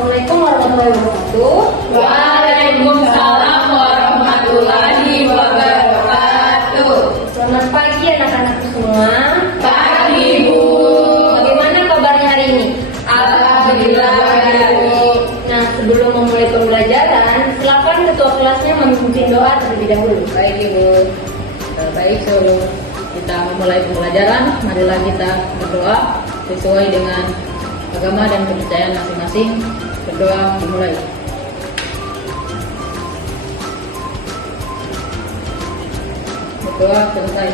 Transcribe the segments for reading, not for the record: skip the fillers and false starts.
Assalamualaikum warahmatullahi wabarakatuh. Waalaikumsalam warahmatullahi wabarakatuh. Selamat pagi anak-anakku semua. Pagi, Bu. Bagaimana kabarnya hari ini? Alhamdulillah, Bu. Nah, sebelum memulai pembelajaran, silakan ketua kelasnya memimpin doa terlebih dahulu. Baik, Ibu. Baik, sebelum kita memulai pembelajaran, marilah kita berdoa sesuai dengan agama dan kepercayaan masing-masing. Berdoa dimulai. Berdoa selesai.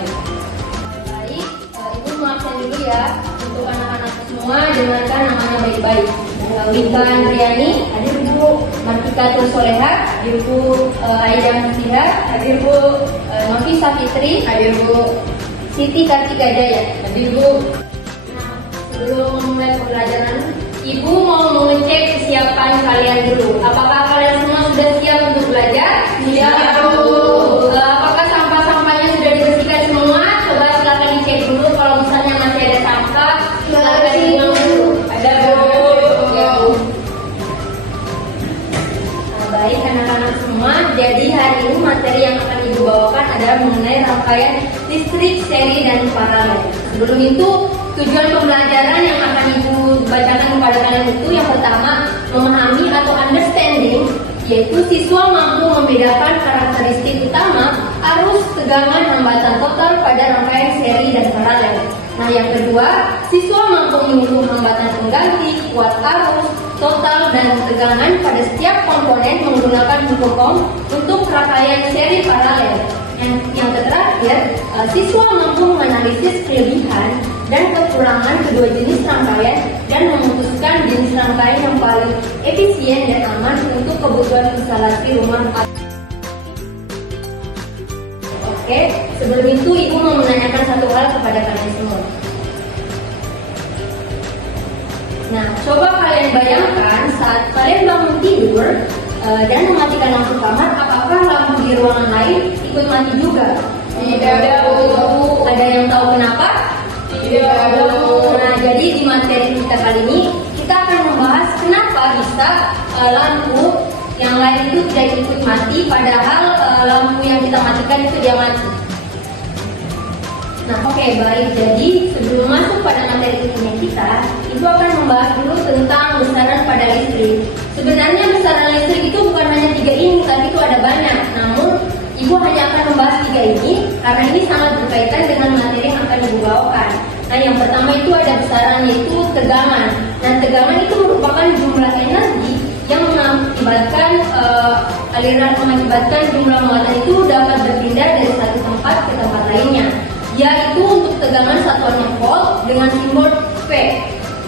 Baik, Ibu maafkan dulu ya. Untuk anak-anak semua, dengarkan namanya baik-baik. Wika Andriani, hadir Bu. Martika Tulsoleha, hadir Bu. Aida Musiha, hadir Bu. Novisa Fitri, Hadir, Bu. Siti Kartika Jaya. Hadir, Bu. Nah, sebelum memulai pembelajaran, Ibu mau mengecek kesiapan kalian dulu. Apakah kalian semua sudah siap untuk belajar? Siap, Bu. Apakah sampah-sampahnya sudah dibersihkan semua? Coba silakan dicek dulu. Kalau misalnya masih ada sampah, silakan dibuang dulu. Ada, Bu. Ya, Bu. Nah, baik anak-anak semua. Jadi hari ini materi yang akan Ibu bawakan adalah mengenai rangkaian listrik, seri, dan paralel. Sebelum itu, tujuan pembelajaran yang akan Ibu bacakan kepada kalian itu yang pertama, memahami atau understanding, yaitu siswa mampu membedakan karakteristik utama arus, tegangan, hambatan total pada rangkaian seri dan paralel. Nah, yang kedua, siswa mampu menghitung hambatan pengganti, kuat arus, total, dan tegangan pada setiap komponen menggunakan hukum Ohm untuk rangkaian seri paralel. Yang terakhir, siswa mampu menganalisis kelebihan dan kekurangan kedua jenis rangkaian dan memutuskan jenis rangkaian yang paling efisien dan aman untuk kebutuhan instalasi rumah. Oke, sebelum itu Ibu mau menanyakan satu hal kepada kalian semua. Nah, coba kalian bayangkan saat kalian bangun tidur dan mematikan lampu kamar, apakah lampu di ruangan lain ikut mati juga? Tidak, Bu. Ada yang tahu kenapa? Tidak, Bu. Nah, jadi di materi kita kali ini kita akan membahas kenapa bisa lampu yang lain itu tidak ikut mati, padahal lampu yang kita matikan itu dia mati. Nah, oke, baik. Jadi sebelum masuk pada materi intinya kita, Ibu akan membahas dulu tentang besaran pada listrik. Sebenarnya besaran listrik itu bukan hanya 3 ini, tapi itu ada banyak. Namun Ibu hanya akan membahas 3 ini karena ini sangat berkaitan dengan materi yang akan Ibu bawakan. Nah, yang pertama itu ada besaran, yaitu tegangan. Nah, tegangan itu merupakan jumlah energi yang mengakibatkan jumlah muatan itu dapat berpindah dari satu tempat ke tempat lainnya. Yaitu untuk tegangan satuannya volt dengan simbol V.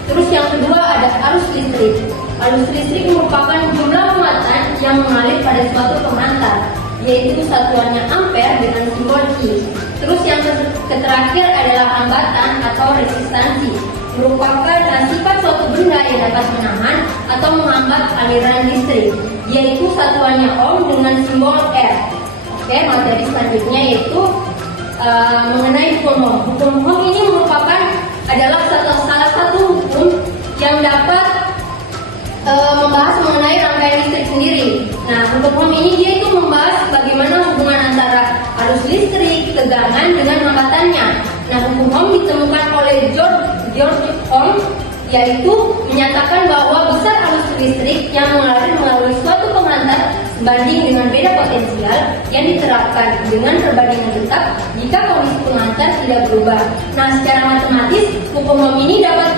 Terus yang kedua ada arus listrik. Arus listrik merupakan jumlah muatan yang mengalir pada suatu pengantar, yaitu satuannya ampere dengan simbol I. Terus yang terakhir adalah hambatan atau resistansi, merupakan sifat suatu benda yang dapat menahan atau menghambat aliran listrik, yaitu satuannya Ohm dengan simbol R. Oke, materi selanjutnya yaitu mengenai hukum Ohm. Hukum Ohm ini adalah salah satu hukum yang dapat membahas mengenai rangkaian listrik sendiri. Nah, hukum Ohm ini dia itu membahas bagaimana hubungan antara arus listrik, tegangan dengan hambatannya. Nah, hukum Ohm ditemukan oleh George Ohm, yaitu menyatakan bahwa besar arus listrik yang mengalir melalui suatu pengantar sebanding dengan beda potensial yang diterapkan dengan perbandingan tetap jika kondisi pengantar tidak berubah. Nah, secara matematis hukum Ohm ini dapat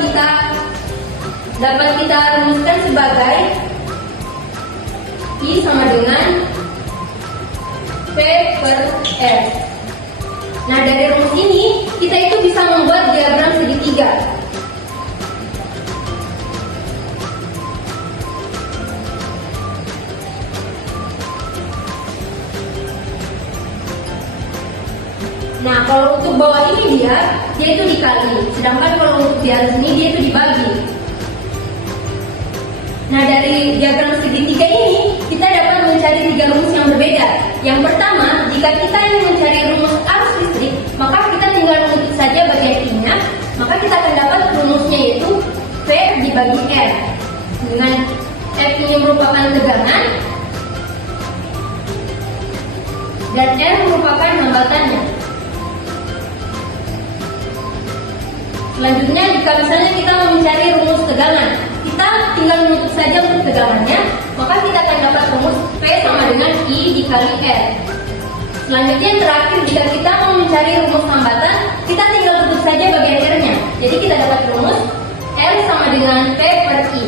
kita rumuskan sebagai I sama dengan P per R. Nah, dari rumus ini kita itu bisa membuat diagram segitiga. Nah, kalau untuk bawah ini dia itu dikali, sedangkan kalau untuk di atas ini dia itu dibagi. Nah, dari diagram segitiga ini kita dapat mencari 3 rumus yang berbeda. Yang pertama, jika kita ingin mencari rumus arus listrik, maka kita tinggal mengikuti saja bagian I-nya, maka kita akan dapat rumusnya yaitu V dibagi R. Dengan merupakan tegangan dan R merupakan hambatannya. Selanjutnya, jika misalnya kita mau mencari rumus tegangan, kita tinggal menutup saja untuk tegangannya, maka kita akan dapat rumus P sama dengan I dikali R. Selanjutnya yang terakhir, jika kita mau mencari rumus hambatan, kita tinggal tutup saja bagian R-nya. Jadi kita dapat rumus R sama dengan P per I.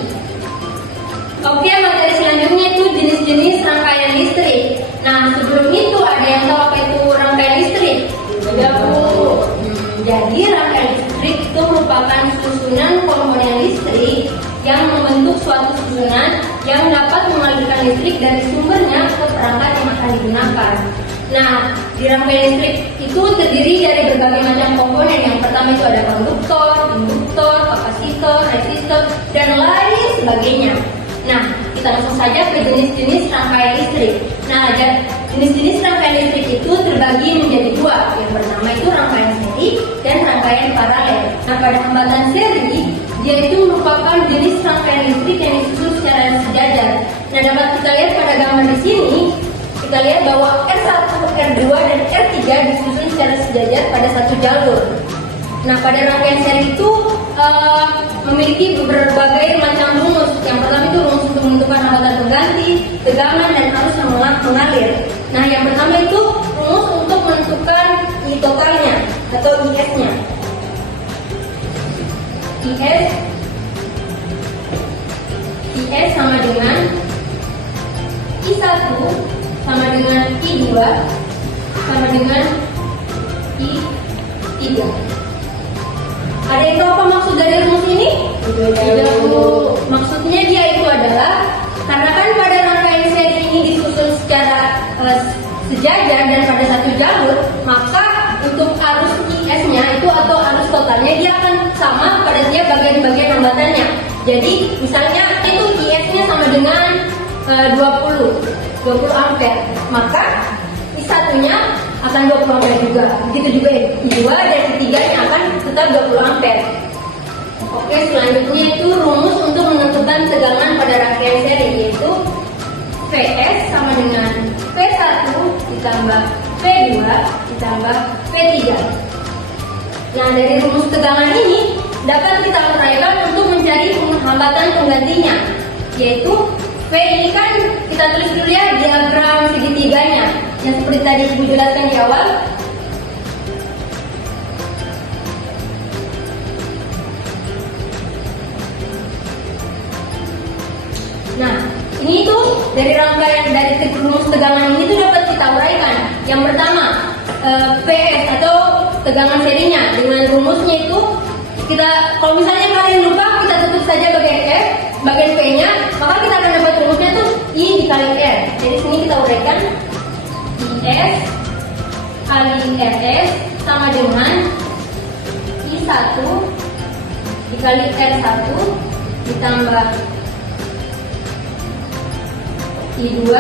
Oke, materi selanjutnya itu jenis-jenis rangkaian listrik. Nah, sebelum itu ada yang tahu apa itu rangkaian listrik? Tidak, Bu. Jadi rangkaian listrik itu merupakan susunan komponen listrik yang membentuk suatu susunan yang dapat mengalirkan listrik dari sumbernya ke perangkat yang akan digunakan. Nah, di rangkaian listrik itu terdiri dari berbagai macam komponen. Yang pertama itu ada konduktor, induktor, kapasitor, resistor, dan lain sebagainya. Nah, kita langsung saja ke jenis-jenis rangkaian listrik. Nah, jenis-jenis rangkaian listrik itu terbagi menjadi dua. Yang pertama itu rangkaian seri dan rangkaian paralel. Nah, pada hambatan seri, dia itu merupakan jenis rangkaian listrik yang disusun secara sejajar. Nah, dapat kita lihat pada gambar di sini. Kita lihat bahwa R1, R2, dan R3 disusun secara sejajar pada satu jalur. Nah, pada rangkaian seri itu memiliki berbagai macam rumus. Yang pertama itu rumus untuk menentukan hambatan pengganti, tegangan, dan arus yang mengalir. Nah, yang pertama itu rumus untuk menentukan I totalnya atau IS-nya. IS sama dengan I1 sama dengan I2 sama dengan I3. Ada yang tahu apa maksud dari rumus ini? Tidak, Bu. Maksudnya dia itu adalah karena kan pada rangkaian seri ini disusun secara sejajar dan pada satu jalur, maka untuk arus IS-nya itu atau arus totalnya dia akan sama pada tiap bagian-bagian hambatannya. Jadi misalnya itu IS-nya sama dengan 20 ampere, maka I1-nya akan 20 ampere juga. Begitu juga I2 dan I3-nya akan tetap 20 ampere. Oke, selanjutnya itu rumus untuk menentukan tegangan pada rangkaian seri, yaitu Vs sama dengan P1 ditambah P2 ditambah P3. Nah, dari rumus tegangan ini dapat kita uraikan untuk mencari hambatan penggantinya, yaitu V ini kan kita tulis dulu ya diagram segitiganya yang seperti tadi Ibu jelaskan di awal. Nah, ini tuh dari rangkaian dari rumus tegangan ini tuh dapat kita uraikan. Yang pertama, PS atau tegangan serinya dengan rumusnya itu kita, kalau misalnya kalian lupa, kita tutup saja bagian F, bagian P-nya, maka kita akan dapat rumusnya tuh I dikali R. Jadi sini kita uraikan IS kali RS sama dengan I1 dikali R1 ditambah I2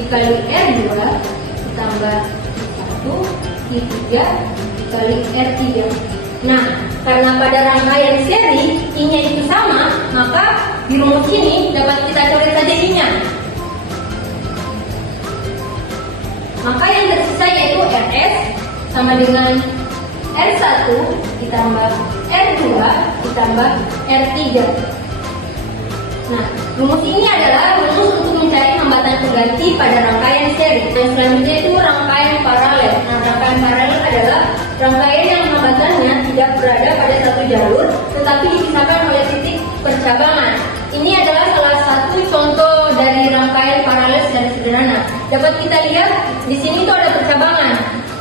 dikali R2 ditambah I1 I3 dikali R3. Nah, karena pada rangkaian seri I-nya itu sama, maka di rumus ini dapat kita coret saja I-nya. Maka yang tersisa yaitu RS sama dengan R1 ditambah R2 ditambah R3. Nah, rumus ini adalah rumus untuk mencari hambatan pengganti pada rangkaian seri. Dan selanjutnya itu rangkaian paralel. Nah, rangkaian paralel adalah rangkaian yang hambatannya tidak berada pada satu jalur, tetapi dipisahkan oleh titik percabangan. Ini adalah salah satu contoh dari rangkaian paralel secara sederhana. Dapat kita lihat di sini tuh ada percabangan.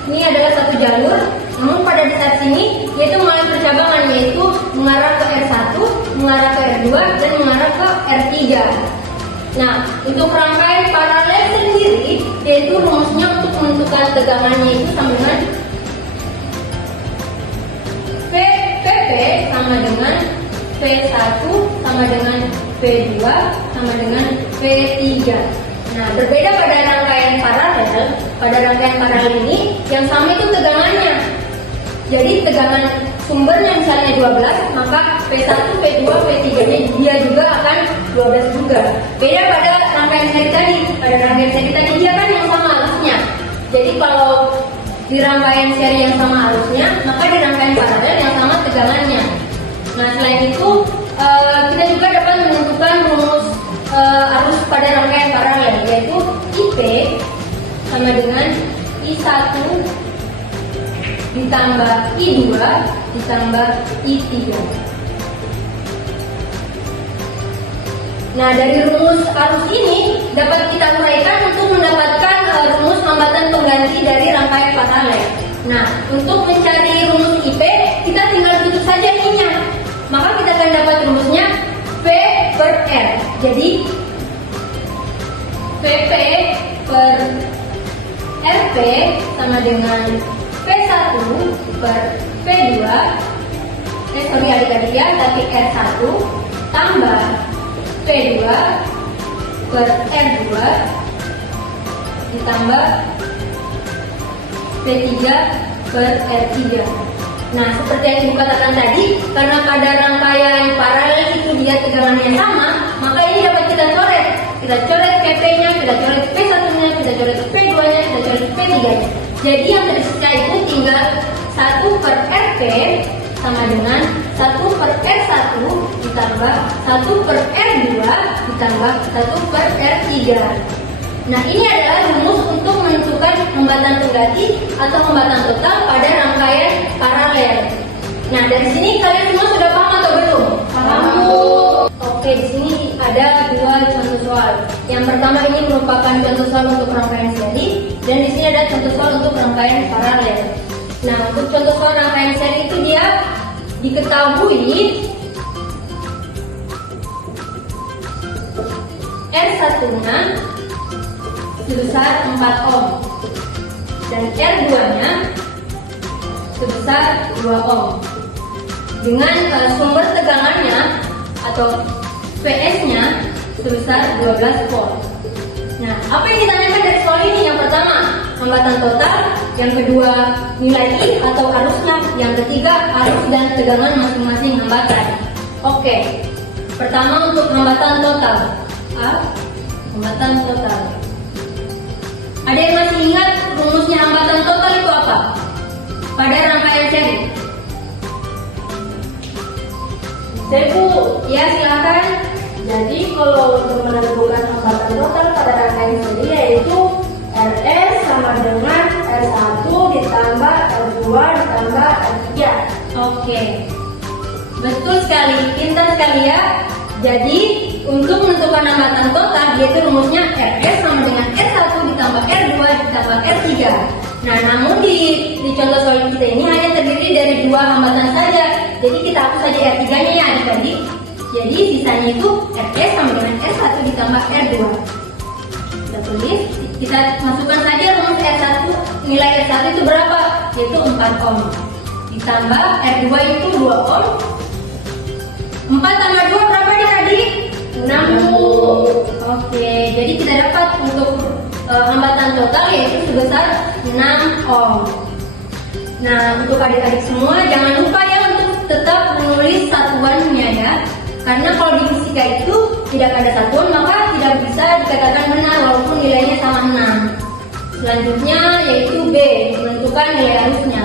Ini adalah satu jalur, namun pada di saat sini yaitu mengalami percabangan, yaitu mengarah ke R1, mengarah ke R2, dan mengarah ke R3. Nah, untuk rangkaian paralel sendiri, yaitu rumusnya untuk menentukan tegangannya itu sama dengan PP sama dengan P1 sama dengan P2 sama dengan P3. Nah, berbeda pada rangkaian paralel. Pada rangkaian paralel ini yang sama itu tegangannya. Jadi tegangan sumbernya misalnya 12, maka P1, P2, P3-nya dia juga akan 12 juga. Beda pada rangkaian seri tadi. Pada rangkaian seri tadi dia kan yang sama arusnya. Jadi kalau di rangkaian seri yang sama arusnya, maka di rangkaian paralel yang sama tegangannya. Nah, selain itu kita juga dapat menentukan rumus arus pada rangkaian paralel, yaitu IP sama dengan I1 ditambah I2 ditambah I3. Nah, dari rumus arus ini dapat kita uraikan untuk mendapatkan rumus hambatan pengganti dari rangkaian paralel. Nah, untuk mencari rumus IP, kita tinggal tutup saja I-nya. Maka kita akan dapat rumusnya P per R. Jadi PP per RP sama dengan P1 per P2, adik-adik ya, tapi R1 tambah P2 per R2 ditambah P3 per R3. Nah, seperti yang Ibu katakan tadi, karena pada rangkaian paralel itu dia tegangannya sama, maka ini dapat kita coret. Kita coret PP-nya, kita coret P1-nya, kita coret P2-nya, kita coret P3-nya. Jadi yang tersisa itu tinggal 1 per RP sama dengan 1 per R1 ditambah 1 per R2 ditambah 1 per R3. Nah, ini adalah rumus untuk menentukan hambatan pengganti atau hambatan total pada rangkaian paralel. Nah, dari sini kalian semua sudah paham atau belum? Paham. Oke, di sini ada dua contoh soal. Yang pertama ini merupakan contoh soal untuk rangkaian seri, dan di sini ada contoh soal untuk rangkaian paralel. Nah, untuk contoh soal rangkaian seri itu dia diketahui R1-nya sebesar 4 ohm dan R2-nya sebesar 2 ohm dengan sumber tegangannya atau PS-nya sebesar 12 volt. Nah, apa yang ditanyakan dari soal ini? Yang pertama, hambatan total, yang kedua, nilai I atau arusnya, yang ketiga, arus dan tegangan masing-masing hambatan. Oke, pertama untuk hambatan total. Hambatan total. Ada yang masih ingat rumusnya hambatan total itu apa? Pada rangkaian seri. Bu, ya silakan. Jadi kalau untuk menentukan hambatan total pada rangkaian seri yaitu RS sama dengan R1 ditambah R2 ditambah R3. Oke. Betul sekali, pintar sekali ya. Jadi untuk menentukan hambatan total yaitu rumusnya RS sama dengan R1 ditambah R2 ditambah R3. Nah, namun di contoh soal kita ini hanya terdiri dari dua hambatan saja. Jadi kita hapus saja R3-nya ya adik-adik. Jadi sisanya itu RS sama dengan R1 ditambah R2. Kita tulis, kita masukkan saja rumus R1, nilai R1 itu berapa? Yaitu 4 ohm. Ditambah R2 itu 2 ohm. 4 tambah 2 berapa adik-adik? 60. Oke, jadi kita dapat untuk hambatan total yaitu sebesar 6 ohm. Nah, untuk adik-adik semua jangan lupa ya untuk tetap menulis satuannya ya. Karena kalau di fisika itu tidak ada satuan maka tidak bisa dikatakan benar walaupun nilainya sama 6. Selanjutnya yaitu B, menentukan nilai arusnya.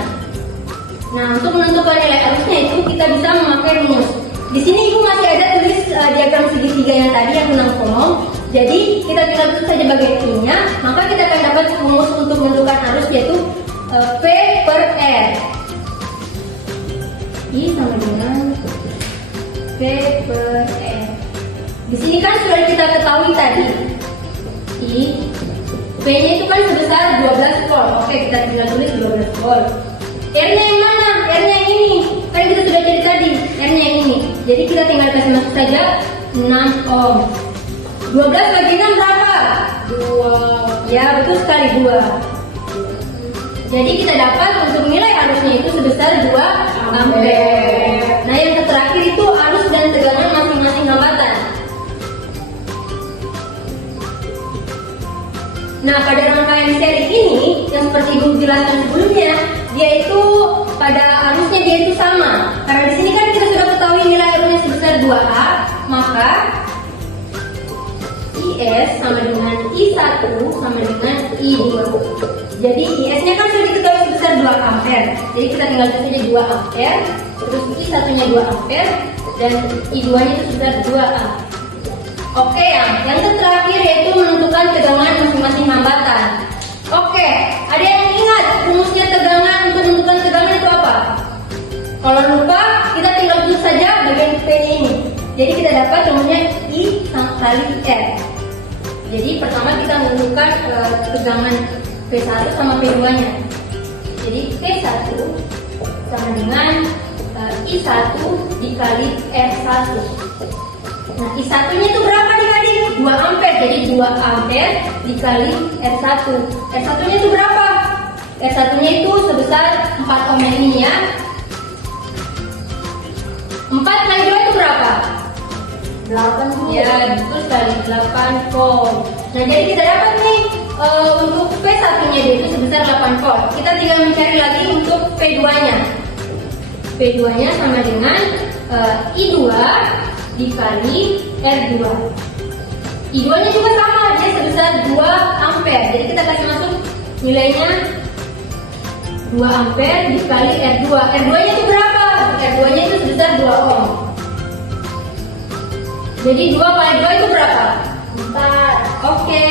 Nah, untuk menentukan nilai arusnya itu kita bisa memakai rumus. Di sini Ibu masih ada tulis diagram segitiga yang tadi yang 6 kolom. Jadi kita tinggal tulis saja bagian I-nya, maka kita akan dapat rumus untuk menentukan arus yaitu P per R. I sama dengan P per R. Di sini kan sudah kita ketahui tadi. I P-nya itu kan sebesar 12 volt. Oke, kita tinggal tulis 12 volt. R-nya yang mana? R-nya yang ini. Kan kita sudah cari tadi. R-nya yang ini. Jadi kita tinggal kasih masuk saja 6 ohm. 12 bagi 6 berapa? 2. Ya, betul sekali 2. Jadi kita dapat untuk nilai arusnya itu sebesar 2 ampere. Nah, yang terakhir itu arus dan tegangan masing-masing hambatan. Nah, pada rangkaian seri ini yang seperti Ibu jelaskan sebelumnya, dia itu pada arusnya dia itu sama. IS sama dengan I1 sama dengan I2. Jadi IS-nya kan sudah diketahui sebesar 2 ampere. Jadi kita tinggal tulis saja 2 ampere, terus I1-nya 2 ampere, dan I2-nya itu sebesar 2A. Oke, yang terakhir yaitu menentukan tegangan masing-masing hambatan. Oke, ada yang ingat rumusnya tegangan untuk menentukan tegangan itu apa? Kalau lupa, kita tinggal tulis saja bagian P ini. Jadi kita dapat rumusnya I kali R. Jadi pertama kita menentukan tegangan P1 sama P2-nya. Jadi P1 sama dengan I1 dikali R1. Nah, I1-nya itu berapa dikali? 2 ampere. Jadi 2 ampere dikali R1. R1-nya itu berapa? R1-nya itu sebesar 4 ohm ini ya. 4 kali 2 itu berapa? 8 ya, betul sekali, 8 volt. Nah, jadi kita dapat nih untuk P1-nya itu sebesar 8 volt. Kita tinggal mencari lagi untuk P2-nya. P2-nya sama dengan I2 dikali R2. I2-nya juga sama, dia sebesar 2 ampere. Jadi kita kasih masuk nilainya 2 ampere dikali R2. R2-nya itu berapa? R2-nya itu sebesar 2 ohm. Jadi 2 kali 2 itu berapa? 4. Oke.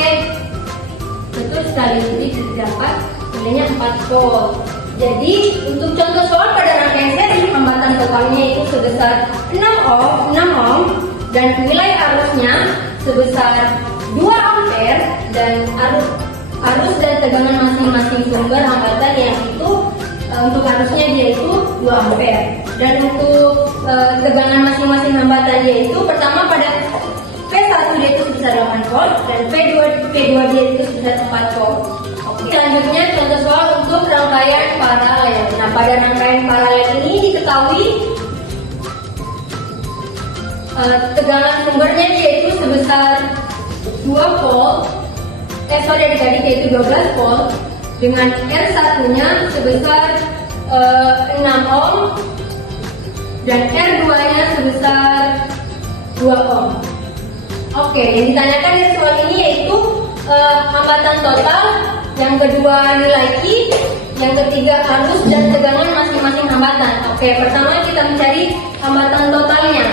Betul sekali. Jadi kita dapat nilainya 4 volt. Jadi untuk contoh soal pada rangkaian seri hambatan totalnya itu sebesar 6 ohm dan nilai arusnya sebesar 2 ampere dan arus dan tegangan masing-masing sumber hambatan yang itu untuk arusnya dia itu 2 ampere dan untuk tegangan masing-masing hambatan dia itu pertama pada P1 dia itu sebesar 8 volt dan P2 dia itu sebesar 4 volt. Selanjutnya contoh soal untuk rangkaian paralel. Nah, pada rangkaian paralel ini diketahui tegangan sumbernya yaitu sebesar 2 volt. Adik-adik yaitu 12 volt dengan R1-nya sebesar 6 ohm dan R2-nya sebesar 2 ohm. Oke, yang ditanyakan dari soal ini yaitu hambatan total. Yang kedua nilai I, yang ketiga arus dan tegangan masing-masing hambatan. Oke, pertama kita mencari hambatan totalnya.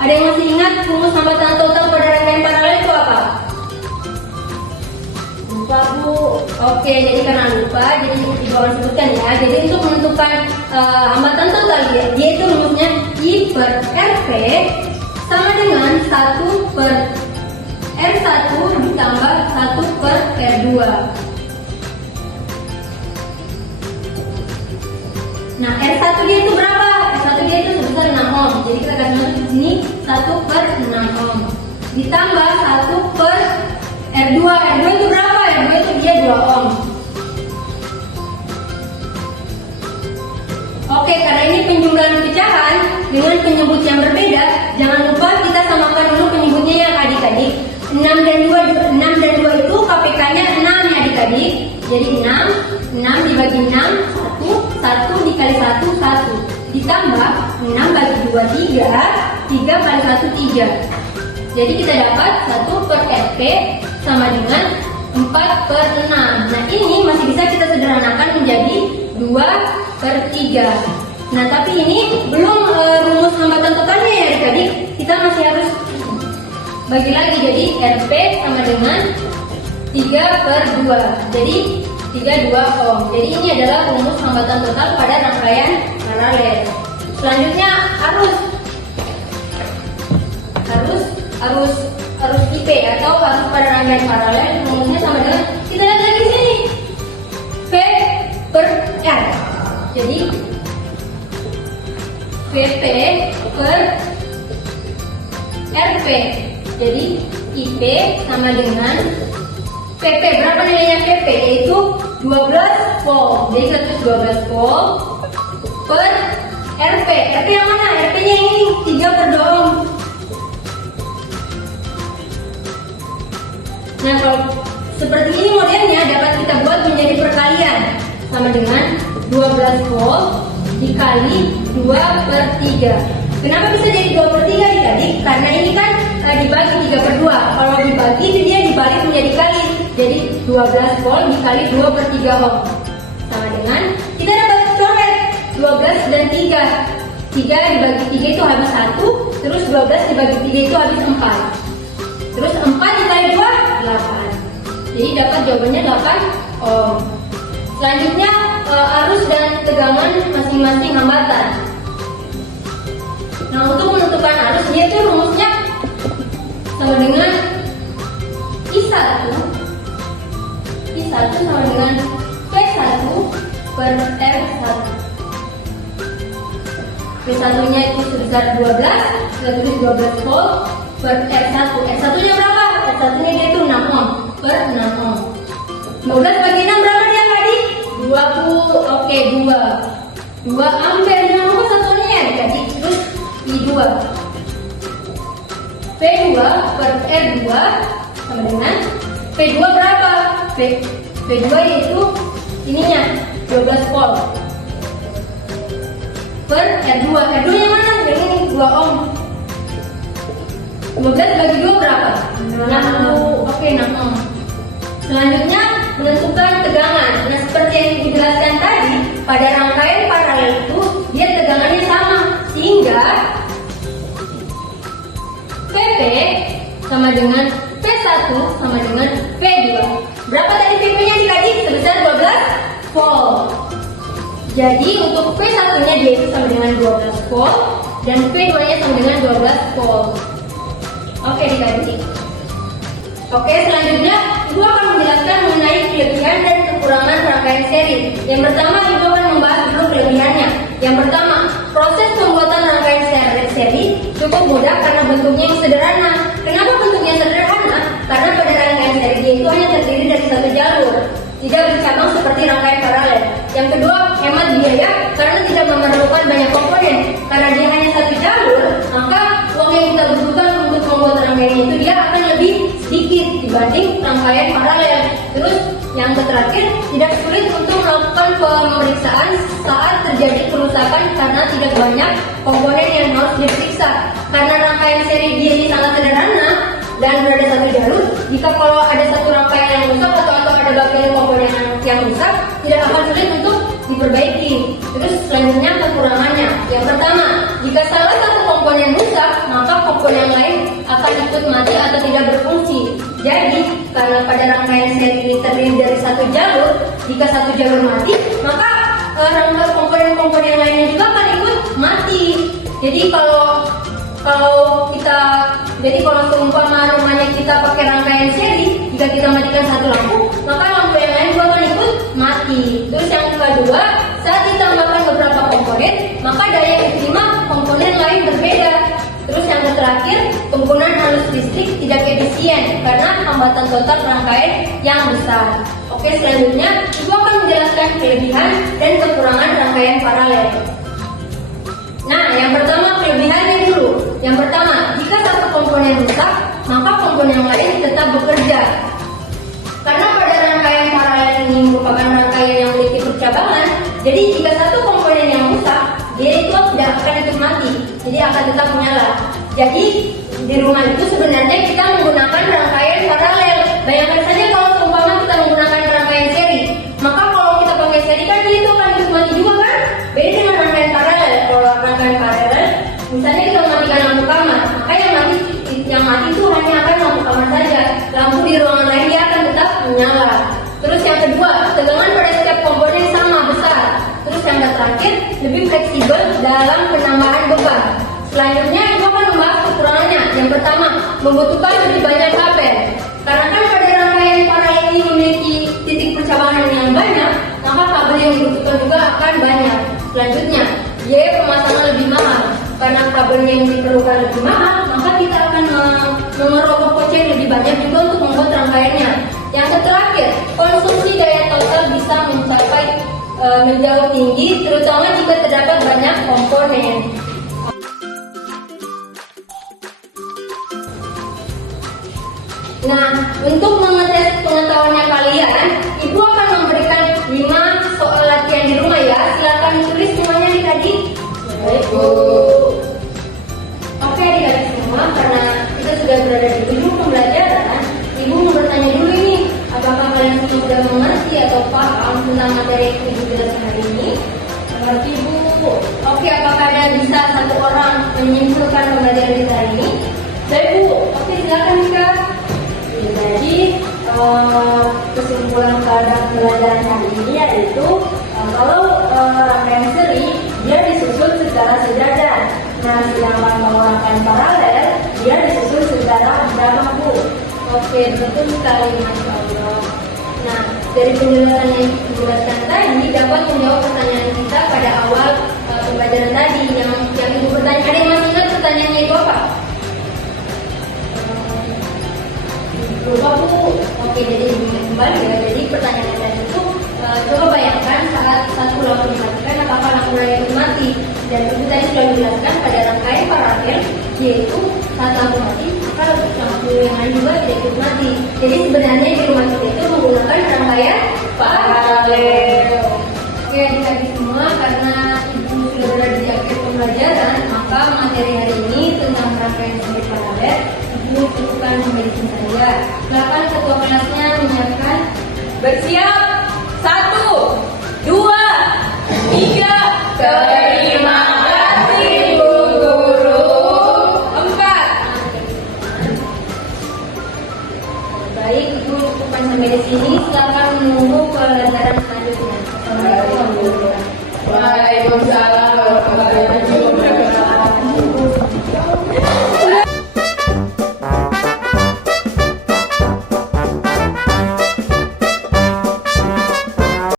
Ada yang masih ingat rumus hambatan total pada rangkaian paralel itu apa? Lupa Bu. Oke, jadi karena lupa, jadi Ibu akan sebutkan ya. Jadi untuk menentukan hambatan total dia itu rumusnya I per RP sama dengan 1 per R1 ditambah 1 per R2. Nah, R1 dia itu berapa? R1 dia itu sebesar 6 ohm. Jadi kita kasih masuk di sini 1 per 6 ohm. Ditambah 1 per R2. R2 itu berapa? R2 itu dia 2 ohm. Oke, karena ini penjumlahan pecahan dengan penyebut yang berbeda, jangan lupa kita samakan dulu penyebutnya ya adik-adik. 6 dan 2 itu KPK-nya 6 ya adik-adik. Jadi 6 dibagi 6, 1 dikali 1, 1. Ditambah 6 bagi 2, 3 kali 1, 3. Jadi kita dapat 1 per RP sama dengan 4 per 6. Nah, ini masih bisa kita sederhanakan menjadi 2 per 3. Nah, tapi ini belum rumus hambatan totalnya ya adik-adik. Kita masih harus bagi lagi, jadi RP sama dengan 3 per 2. Jadi 3 2 ohm. Jadi ini adalah rumus hambatan total pada rangkaian paralel. Selanjutnya arus IP atau arus pada rangkaian paralel rumusnya sama dengan, kita lihat lagi di sini, P per R. Jadi VP per RP. Jadi IP sama dengan PP. Berapa nilainya PP? Yaitu 12 volt. Jadi kita tulis 12 volt per RP. RP yang mana? RP-nya ini 3 per 2 ohm. Nah, kalau seperti ini modelnya dapat kita buat menjadi perkalian sama dengan 12 volt dikali 2 per 3. Kenapa bisa jadi 2 per 3 adik-adik? Karena ini kan dibagi 3/2. Kalau dibagi itu dia dibalik menjadi kali. Jadi 12 volt dikali 2/3 ohm. Sama dengan kita dapat coret 12 dan 3. 3 dibagi 3 itu habis 1, terus 12 dibagi 3 itu habis 4. Terus 4 dikali 2, 8. Jadi dapat jawabannya 8 ohm. Selanjutnya arus dan tegangan masing-masing hambatan. Nah, untuk menentukan arus dia tuh rumusnya sama dengan I1 sama dengan P1 per R1. P1 nya itu sebesar 12, kita tulis 12 volt per R1. R1 nya berapa? R1 nya dia itu 6 ohm per 6 ohm. 12 bagi 6 berapa dia tadi? 20. Oke, 2 ampere. Nama satunya ya adik-adik. Terus I2 P2 per R2 sama dengan P2 berapa? P2 yaitu ininya 12 volt per R2. R2 nya mana? Yang ini 2 ohm. 12 bagi 2 berapa? 60. Oke, 6 ohm. Selanjutnya menentukan tegangan. Nah, seperti yang dijelaskan tadi, pada rangkaian paralel itu dia tegangannya sama, sehingga PP sama dengan P1 sama dengan P2. Berapa tadi PP-nya dikaji? Sebesar 12 volt. Jadi untuk P1 nya dia itu sama dengan 12 volt dan P2 nya sama dengan 12 volt. Oke, dikaji. Oke, selanjutnya Ibu akan menjelaskan mengenai kelebihan dan kekurangan rangkaian seri. Yang pertama, Ibu akan membahas dulu kelebihannya. Yang pertama, proses pembuatan rangkaian seri cukup mudah karena bentuknya yang sederhana. Kenapa bentuknya sederhana? Karena pada rangkaian seri dia itu hanya terdiri dari satu jalur, tidak bercabang seperti rangkaian paralel. Yang kedua, hemat biaya karena tidak memerlukan banyak komponen. Karena dia hanya satu jalur, maka uang yang kita butuhkan untuk membuat rangkaian itu dia akan lebih sedikit dibanding rangkaian paralel. Terus yang terakhir, tidak sulit untuk melakukan pemeriksaan saat terjadi kerusakan karena tidak banyak komponen yang harus diperiksa. Karena rangkaian seri dia ini sangat sederhana dan berada satu jalur, jika kalau ada satu rangkaian yang rusak atau ada bagian komponen yang rusak, tidak akan sulit untuk diperbaiki. Terus selanjutnya kekurangannya. Yang pertama, jika salah satu komponen rusak, maka komponen lain akan ikut mati atau tidak berfungsi. Jadi, karena pada rangkaian seri ini terdiri dari satu jalur, jika satu jalur mati, maka komponen-komponen lainnya juga akan ikut mati. Jadi kalau seumpama rumahnya kita pakai rangkaian seri, jika kita matikan satu lampu, maka lampu yang lain juga akan ikut mati. Terus yang kedua, saat ditambahkan beberapa komponen, maka daya yang diterima komponen lain berbeda. Terus yang terakhir, penggunaan arus listrik tidak efisien karena hambatan total rangkaian yang besar. Oke, selanjutnya Ibu akan menjelaskan kelebihan dan kekurangan rangkaian paralel. Nah, yang pertama kelebihannya dulu. Yang pertama, jika satu komponen rusak, maka komponen lain tetap bekerja. Karena pada rangkaian paralel ini merupakan rangkaian yang memiliki percabangan, jadi jika satu komponen yang rusak, dia itu tidak akan ikut mati, jadi akan tetap menyala. Jadi di rumah itu sebenarnya kita menggunakan rangkaian paralel. Bayangkan saja kalau seumpama kita menggunakan rangkaian seri, maka kalau kita pakai seri kan dia itu akan ikut mati juga kan? Beda dengan rangkaian paralel. Kalau rangkaian paralel, misalnya kita mematikan lampu kamar, maka yang mati itu hanya akan lampu kamar saja. Lampu di ruangan lain dia akan tetap menyala. Terus yang kedua, tegangan pada setiap komponen sama besar. Terus yang terakhir, lebih fleksibel dalam penambahan beban. Selanjutnya Ibu akan membahas kekurangannya. Yang pertama, membutuhkan lebih banyak kabel. Karena kan pada rangkaian paralel ini memiliki titik percabangan yang banyak, maka kabel yang dibutuhkan juga akan banyak. Selanjutnya, biaya pemasangan lebih mahal. Karena kabelnya yang diperlukan lebih mahal, maka kita akan memerogoh kocek lebih banyak juga untuk membuat rangkaiannya. Yang terakhir, konsumsi daya total bisa mencapai menjauh tinggi, terutama jika terdapat banyak komponen. Nah, untuk mengetes pengetahuannya kalian, Ibu akan memberikan 5 soal latihan di rumah ya. Silakan ditulis semuanya adik-adik. Baik, Bu. Oke, adik-adik semua, karena kita sudah sudah berada di ujung pembelajaran, Ibu mau bertanya dulu ini, apakah kalian semua sudah mengerti atau paham tentang materi yang Ibu jelaskan hari ini? Mengerti, Bu. Oke, apakah ada bisa satu orang menyimpulkan pembelajaran kita hari ini? Saya, Bu. Oke, silakan Kak. Jadi kesimpulan pada pembelajaran hari ini yaitu kalau rangkaian seri dia disusun secara sejajar. Nah, sedangkan kalau rangkaian paralel dia disusun secara drama, Bu. Oke, betul sekali, Masya Allah. Nah, dari penjelasan yang dijelaskan tadi dapat menjawab pertanyaan kita pada awal pembelajaran tadi yang Ibu bertanya. Ada yang masih ingat pertanyaannya itu apa? Lupa, Bu. Oke, jadi kembali ya. Jadi pertanyaan tadi itu coba bayangkan saat satu lampu dimatikan, apakah lampu lain itu mati? Dan Ibu tadi sudah menjelaskan pada rangkaian paralel, yaitu saat lampu mati, maka lampu yang lain juga tidak ikut mati. Jadi sebenarnya di rumah kita itu menggunakan rangkaian paralel. Oke, adik-adik semua, karena Ibu sudah berada di akhir pembelajaran, maka materi hari ini tentang rangkaian seri paralel Ibu cukupkan sampai di sini saja. Silakan ketua kelasnya menyiapkan. Bersiap. 1, 2, 3. Terima kasih Bu Guru. 4. Baik, Ibu cukupkan sampai di sini. Silakan menunggu pelajaran selanjutnya. Waalaikumsalam warahmatullahi wabarakatuh.